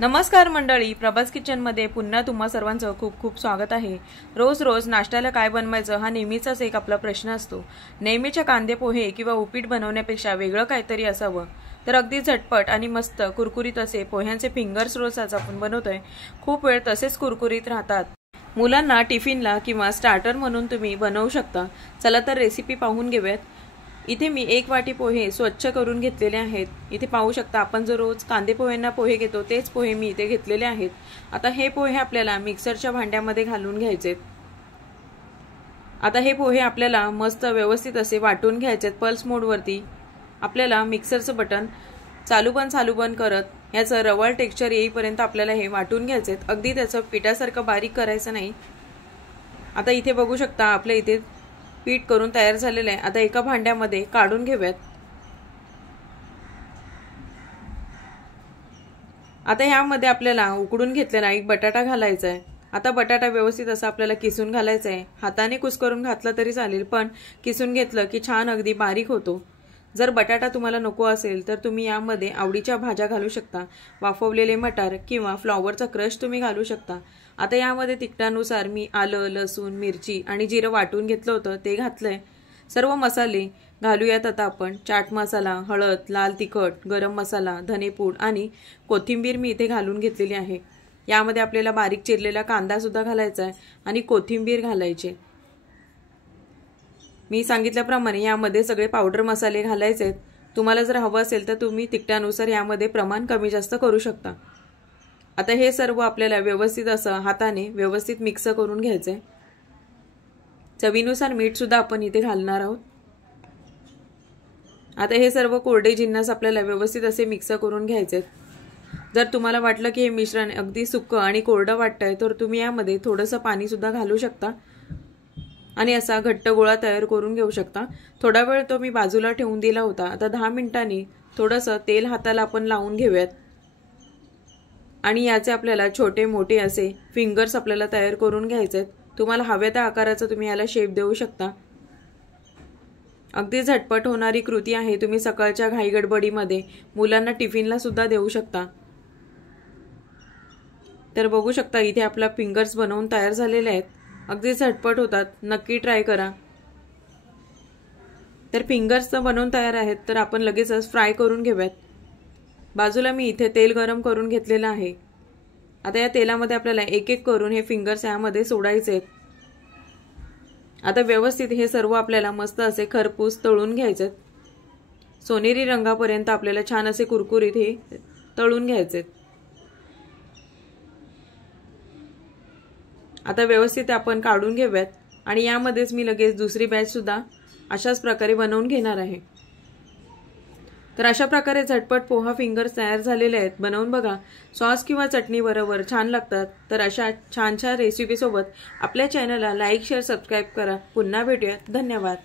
नमस्कार मंडळी, प्रभास किचनमध्ये पुन्हा तुम्हा सर्वांचं खूप खूप स्वागत आहे। रोज रोज नाश्त्याला काय बनवायचं हा नेहमीचाच एक आपला प्रश्न असतो। नेहमीच्या कांदे पोहे किंवा उपीट बनवण्यापेक्षा वेगळं काहीतरी असावं। तर अगदी झटपट आणि मस्त कुरकुरीत असे पोह्यांचे फिंगर्स रोल्स आज आपण बनवतोय। खूप वेळ तसेच कुरकुरीत राहतात। मुलांना टिफिनला किंवा स्टार्टर म्हणून तुम्ही बनवू शकता। चला तर रेसिपी पाहून घेऊयात। इथे मी 1 वाटी पोहे स्वच्छ करून घेतलेले आहेत। इथे पाहू शकता आपण जो रोज कांदे पोह्यांना पोहे घेतो तेच पोहे मी इथे घेतलेले आहेत। आता हे पोहे आपल्याला मिक्सरच्या भांड्यामध्ये घालून घ्यायचेत। आता हे पोहे आपल्याला मस्त व्यवस्थित असे वाटून घ्यायचेत। पल्स मोड वरती आपल्याला मिक्सरचं बटन चालू बंद करत याचं रवाळ टेक्स्चर येईपर्यंत आपल्याला हे वाटून घ्यायचेत। अगदी त्याचं पिठासारखं बारीक करायचं नाही। आता इथे बघू शकता आपल्या इथे पीठ करून तयार झालेले आहे। आता एका भांड्यामध्ये काढून घेऊयात। आता यामध्ये आपल्याला उकडून घेतलेला एक बटाटा घालायचा आहे। आता बटाटा व्यवस्थित असा आपल्याला किसून घालायचा आहे। हाताने कुस्करून घातला तरी चालेल, पण किसून घेतलं की छान अगदी बारीक होतो। जर बटाटा तुम्हाला नको असेल तर तुम्ही यामध्ये आवडीच्या भाज्या घालू शकता। वाफवलेले मटार किंवा फ्लॉवरचा क्रश तुम्ही घालू शकता। आता यामध्ये तिखटानुसार मी आलं, लसूण, मिरची आणि जिरं वाटून घेतलं होतं ते घातलंय। सर्व मसाले घालूयात आता आपण। चाट मसाला, हळद, लाल तिखट, गरम मसाला, धनेपूड आणि कोथिंबीर मी इथे घालून घेतलेली आहे। यामध्ये आपल्याला बारीक चिरलेला कांदा सुद्धा घालायचा आहे आणि कोथिंबीर घालायची। मी सांगितल्याप्रमाणे यामध्ये सगळे पावडर मसाले घालायचे आहेत। तुम्हाला जर हवं असेल तर तुम्ही तिखटानुसार यामध्ये प्रमाण कमी जास्त करू शकता। आता हे सर्व आपल्याला व्यवस्थित असं हाताने व्यवस्थित मिक्स करून घ्यायचंय। चवीनुसार मीठ सुद्धा आपण इथे घालणार आहोत। आता हे सर्व कोरडे जिन्नस आपल्याला व्यवस्थित असे मिक्स करून घ्यायचे। जर तुम्हाला वाटलं की हे मिश्रण अगदी सुक्क आणि कोरडं वाटतंय तर तुम्ही यामध्ये थोडंसं पाणी सुद्धा घालू शकता आणि असा घट्ट गोळा तयार करून घेऊ शकता। थोडा वेळ तो मी बाजूला ठेवून दिला होता। आता 10 मिनिटांनी थोडंसं तेल हाताला आपण लावून घेऊयात आणि याचे आपल्याला छोटे मोठे असे फिंगर्स आपल्याला तयार करून घ्यायचे आहेत। तुम्हाला हव्या त्या आकाराचा तुम्ही याला शेप देऊ शकता। अगदी झटपट होणारी कृती आहे। तुम्ही सकाळच्या घाई गडबडीमध्ये मुलांना टिफिनला सुद्धा देऊ शकता। तर बघू शकता इथे आपला फिंगर्स बनवून तयार झालेले आहेत। अगदी झटपट होतात, नक्की ट्राय करा। तर फिंगर्स बनवून तयार आहेत तर आपण लगेचच फ्राय करून घेऊयात। बाजूला मी इथे तेल गरम करून घेतलेलं आहे। आता या तेलामध्ये आपल्याला एक एक करून हे फिंगर्स यामध्ये सोडायचे आहेत। आता व्यवस्थित हे सर्व आपल्याला मस्त असे खरपूस तळून घ्यायचे। सोनेरी रंगापर्यंत आपल्याला छान असे कुरकुरीत हे तळून घ्यायचे। आता व्यवस्थित आपण काढून घेऊयात आणि यामध्येच मी लगेच दुसरी बॅच सुद्धा अशाच प्रकारे बनवून घेणार आहे। तर अशा प्रकारे झटपट पोहा फिंगर्स तयार झालेले आहेत। बनवून बघा, सॉस किंवा चटणी बरोबर छान लागतात। तर अशा छान छान रेसिपी सोबत आपल्या चॅनलला लाईक, शेअर, सबस्क्राइब करा। पुन्हा भेटूया। धन्यवाद।